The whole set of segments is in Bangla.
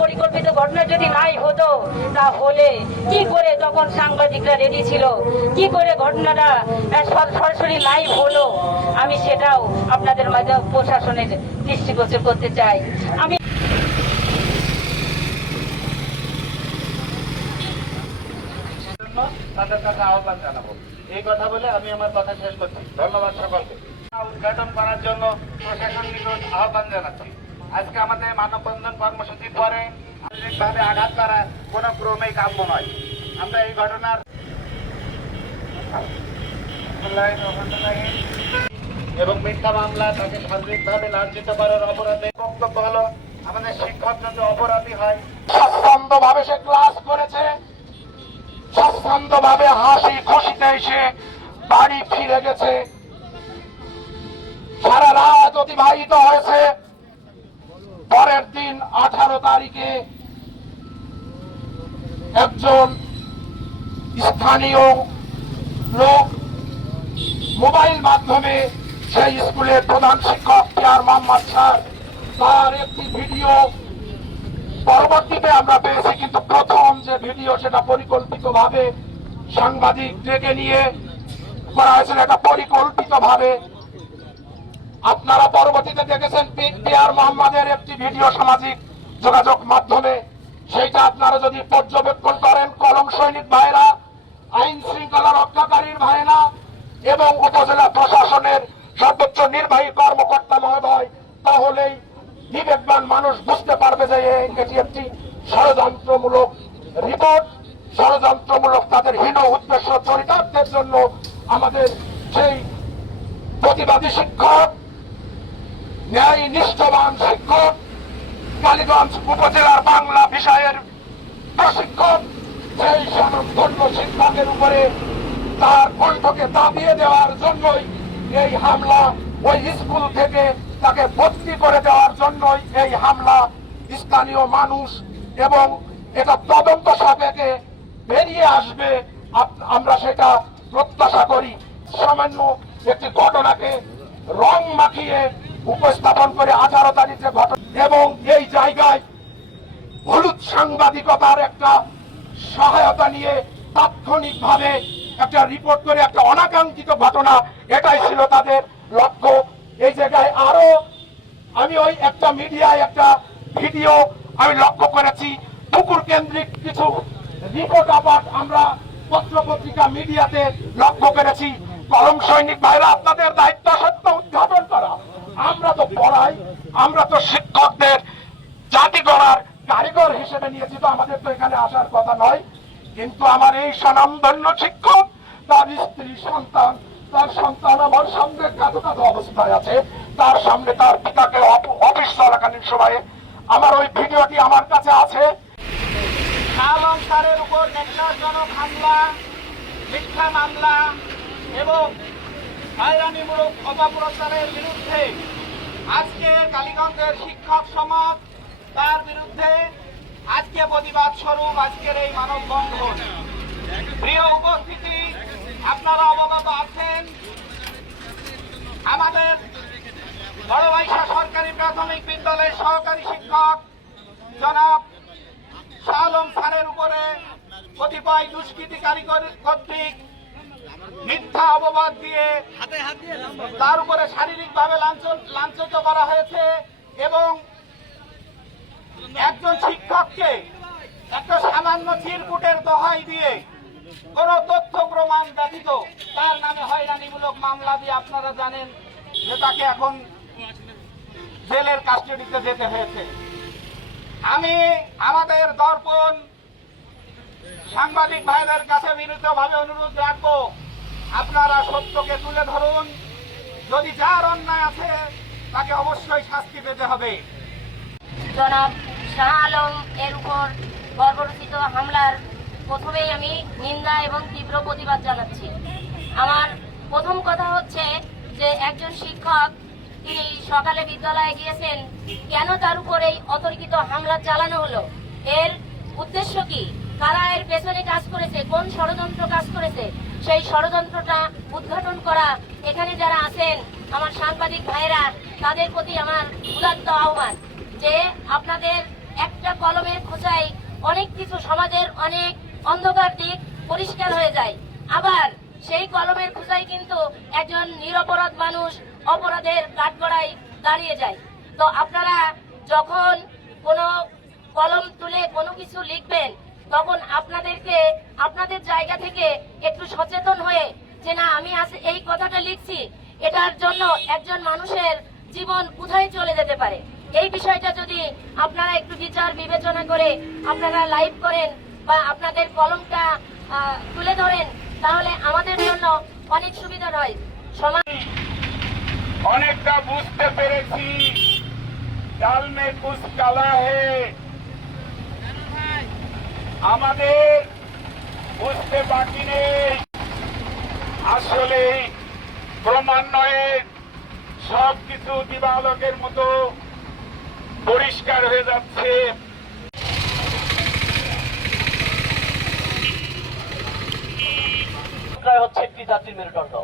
পরিকল্পিত ঘটনা যদি নাই হতো, তাহলে কি করে তখন সাংবাদিকরা রেডি ছিল, কি করে ঘটনাটা সরাসরি লাইভ হলো, আমি সেটাও আপনাদের মাঝে প্রশাসনের দৃষ্টিগোচর করতে চাই। আমি তাদের কাছে আহ্বান জানাবো। এই কথা বলে আমি আমার কথা শেষ করছি। ধন্যবাদ সকলকে। উদ্ঘাটন করার জন্য প্রশাসন নিকট আহ্বান জানাচ্ছি। আজকে আমাদের মানববন্ধন কর্মসূচির পরে শারীরিকভাবে আঘাত করা কোনো ক্রমেই কাম্য নয়। আমরা এই ঘটনার এবং মিথ্যা মামলা তাকে শারীরিকভাবে লাঞ্ছিত করার অপরাধে বক্তব্য হলো, আমাদের শিক্ষক যদি অপরাধী হয়, স্বাচ্ছন্দ্যভাবে সে ক্লাস করেছে, স্বাচ্ছন্দ্যভাবে হাসি খুশিতে এসে বাড়ি ফিরে গেছে, সারা রাত অতিবাহিত হয়েছে। পরের দিন 18 তারিখে একজন স্থানীয় লোক মোবাইল মাধ্যমে সেই স্কুলের প্রধান শিক্ষক পিয়ার মোহাম্মদ স্যার তার একটি ভিডিও পরবর্তীতে আমরা পেয়েছি, কিন্তু প্রথম যে ভিডিও সেটা পরিকল্পিতভাবে সাংবাদিক ডেকে নিয়ে করা হয়েছিল, এটা পরিকল্পিতভাবে। আপনারা পরবর্তীতে দেখেছেন পিয়ার মোহাম্মদের একটি ভিডিও সামাজিক যোগাযোগ মাধ্যমে, সেইটা আপনারা যদি পর্যবেক্ষণ করেন, কলম সৈনিক ভাইরা, আইন শৃঙ্খলা রক্ষাকারীর ভাইরা এবং উপজেলা প্রশাসনের সর্বোচ্চ নির্বাহী কর্মকর্তা মহোদয়, তাহলেই বিবেকবান মানুষ বুঝতে পারবে যে এটি একটি ষড়যন্ত্রমূলক রিপোর্ট, ষড়যন্ত্রমূলক তাদের হীন উদ্দেশ্য চরিতার্থের জন্য আমাদের সেই প্রতিবাদী শিক্ষক, ন্যায় নিষ্ঠবান শিক্ষক, কালীগঞ্জ উপজেলার বাংলা বিষয়ের প্রশিক্ষক, সেই স্বনামধন্য শিক্ষকের উপরে তার কণ্ঠকে দাবিয়ে দেওয়ার জন্যই এই হামলা, ওই স্কুল থেকে তাকে ভর্তি করে দেওয়ার জন্যই এই হামলা। স্থানীয় মানুষ এবং এটা তদন্ত সাপেক্ষে বেরিয়ে আসবে, আমরা সেটা প্রত্যাশা করি। সামান্য একটি ঘটনাকে রং মাখিয়ে উপস্থাপন করে 18 তারিখে ঘটনা এবং এই জায়গায় হলুদ সাংবাদিকতার একটা সহায়তা নিয়ে তাৎক্ষণিকভাবে একটা রিপোর্ট করে একটা অনাকাঙ্ক্ষিত ঘটনা, এটাই ছিল তাদের লক্ষ্য। এই জায়গায় আরো আমি ওই একটা মিডিয়ায় একটা ভিডিও আমি লক্ষ্য করেছি, পুকুর কেন্দ্রিক কিছু রিপোর্ট আবার আমরা পত্র পত্রিকা মিডিয়াতে লক্ষ্য করেছি। কলম সৈনিক ভাইরা, আপনাদের দায়িত্ব সত্য উদ্ঘাটন করা। আমরা তো পড়াই, আমরা তো শিক্ষকদের জাতি গড়ার কারিগর হিসেবে নিয়েছি, তো আমাদের তো এখানে আসার কথা নয়। কিন্তু আমার এই স্বনামধন্য শিক্ষক, তার স্ত্রী, সন্তান, তার সন্তান আমার সামনে কাঁদো কাঁদো অবস্থায় আছে, তার সামনে তার পিতাকে অফিস চলাকালীন সময়ে আমার ওই ভিডিওটি আমার কাছে আছে। আলম স্যারের উপর ন্যাক্কারজনক হামলা, মিথ্যা মামলা এবং হয়রানিমূলক অপপ্রচারের বিরুদ্ধে আজকে কালীগঞ্জের শিক্ষক সমাজ তার বিরুদ্ধে আজকে প্রতিবাদ স্বরূপ আজকের এই মানববন্ধন। প্রিয় উপস্থিতি, আপনারা অবগত আছেন, আমাদের বড়বাইশা সরকারি প্রাথমিক বিদ্যালয়ের সহকারী শিক্ষক জনাব শাহ আলম স্যারের উপরে কতিপয় দুষ্কৃতিকারী কর্তৃক মিথ্যা অপবাদ দিয়ে তার উপরে শারীরিকভাবে লাঞ্ছিত করা হয়েছে এবং একজন শিক্ষককে একটা সামান্য চিরকুটের দোহাই দিয়ে কোন তথ্য প্রমাণ ব্যতীত তার নামে হয়রানিমূলক মামলা দিয়ে আপনারা জানেন যে তাকে এখন জেলের কাস্টডিতে যেতে হয়েছে। আমি আমাদের দর্পণ সাংবাদিক ভাইদের কাছে বিনীতভাবে অনুরোধ রাখবো, আপনারা সত্যকে তুলে ধরুন। যদি যার অন্যায় আছে তাকে অবশ্যই শাস্তি পেতে হবে। জনাব শাহ আলম এর উপর বর্বরচিত হামলার প্রথমেই আমি নিন্দা এবং তীব্র প্রতিবাদ জানাচ্ছি। আমার প্রথম কথা হচ্ছে যে একজন শিক্ষক তিনি সকালে বিদ্যালয়ে গিয়েছেন, কেন তার উপর এই অতর্কিত হামলা চালানো হলো, এর উদ্দেশ্য কি, কারা এর পেছনে কাজ করেছে, কোন ষড়যন্ত্র কাজ করেছে, সেই ষড়যন্ত্রটা উদ্ঘাটন করা। এখানে যারা আছেন আমার সাংবাদিক ভাইরা, তাদের প্রতি আমার উদাত্ত আহ্বান যে আপনাদের একটা কলমের খোঁচায় অনেক কিছু সমাজের অনেক অন্ধকার দিক পরিষ্কার হয়ে যায়। আবার সেই কলমের খোঁচায় কিন্তু একজন নিরপরাধ মানুষ অপরাধের কাঠগড়ায় দাঁড়িয়ে যায়। তো আপনারা যখন কোনো কলম তুলে কোনো কিছু লিখবেন, তখন আপনাদেরকে আপনাদের জায়গা থেকে একটু সচেতন হয়ে যে না, আমি আজ এই কথাটা লিখছি, এটার জন্য একজন মানুষের জীবন কোথায় চলে যেতে পারে, এই বিষয়টা যদি আপনারা একটু বিচার বিবেচনা করে আপনারা লাইভ করেন বা আপনাদের কলমটা তুলে ধরেন, তাহলে আমাদের জন্য অনেক সুবিধা হয়। সমাজ অনেকটা বুঝতে পেরেছি, ডাল মে কুছ কালা হে। আমাদের বুঝতে বাকি নেই, আসলে ক্রমান্বয়ে সবকিছু দিবালোকের মতো পরিষ্কার হয়ে যাচ্ছে। হচ্ছে একটি জাতির মেরুদণ্ড।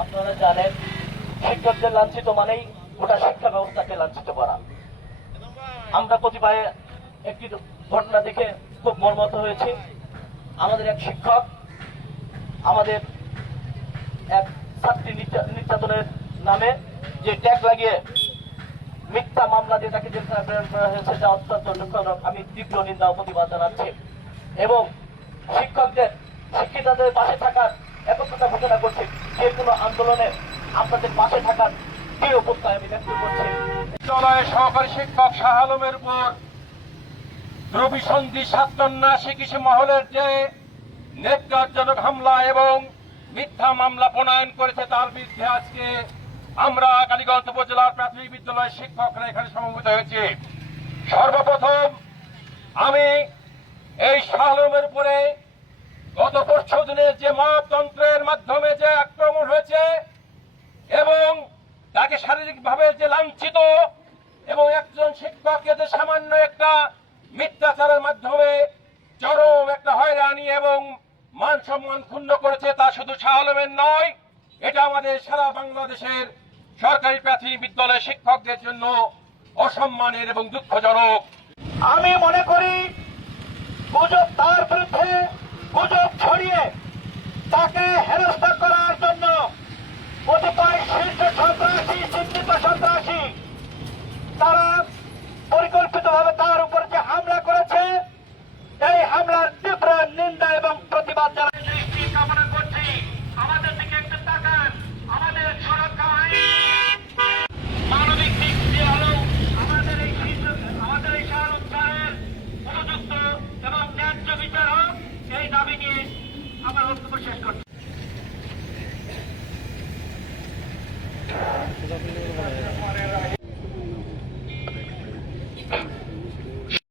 আপনারা জানেন, শিক্ষকদের লাঞ্ছিত মানেই গোটা শিক্ষা ব্যবস্থাকে লাঞ্ছিত করা। আমরা কতিপয় একটি ঘটনা দেখে খুব মর্মাহত হয়েছি। আমাদের এক শিক্ষক আমাদের এক ছাত্রী নির্যাতনের নামে যে ট্যাগ লাগিয়ে মিথ্যা মামলা দিয়ে তাকে জেলখানায় প্রেরণ করা হয়েছে, যা অত্যন্ত দুঃখজনক। আমি তীব্র নিন্দা ও প্রতিবাদ জানাচ্ছি এবং শিক্ষকদের শিক্ষিতদের পাশে থাকার একত্রতা ঘোষণা করছি। যে কোনো আন্দোলনে আপনাদের পাশে থাকার দৃঢ় প্রত্যয় আমি ব্যক্ত করছি। বিদ্যালয়ের সহকারী শিক্ষক শাহ আলমের উপর দ্রবিসন্ধি ছাত্রন্যাসী কিছু মহলের যে নেককারজনক হামলা এবং মিথ্যা মামলা প্রণয়ন করেছে, তার বিরুদ্ধে আজকে আমরা কালীগঞ্জ উপজেলার প্রাথমিক বিদ্যালয়ের শিক্ষকরা এখানে সমবেত হয়েছে। সর্বপ্রথম আমি এই শাহ আলমের উপরে গত পরশু দিনের যে মপতন্ত্রের মাধ্যমে যে আক্রমণ হয়েছে এবং তাকে শারীরিকভাবে যে লাঞ্ছিত এবং একজন শিক্ষককে যে সামান্য একটা মিথ্যাচারের মাধ্যমে চরম একটা হয়রানি এবং মান সম্মান ক্ষুণ্ণ করেছে, তা শুধু শাহ আলমের নয়, এটা আমাদের সারা বাংলাদেশের সরকারি প্রাথমিক বিদ্যালয়ের শিক্ষকদের জন্য অসম্মানের এবং দুঃখজনক। আমি মনে করি গুজব তার বিরুদ্ধে গুজব ছড়িয়ে তাকে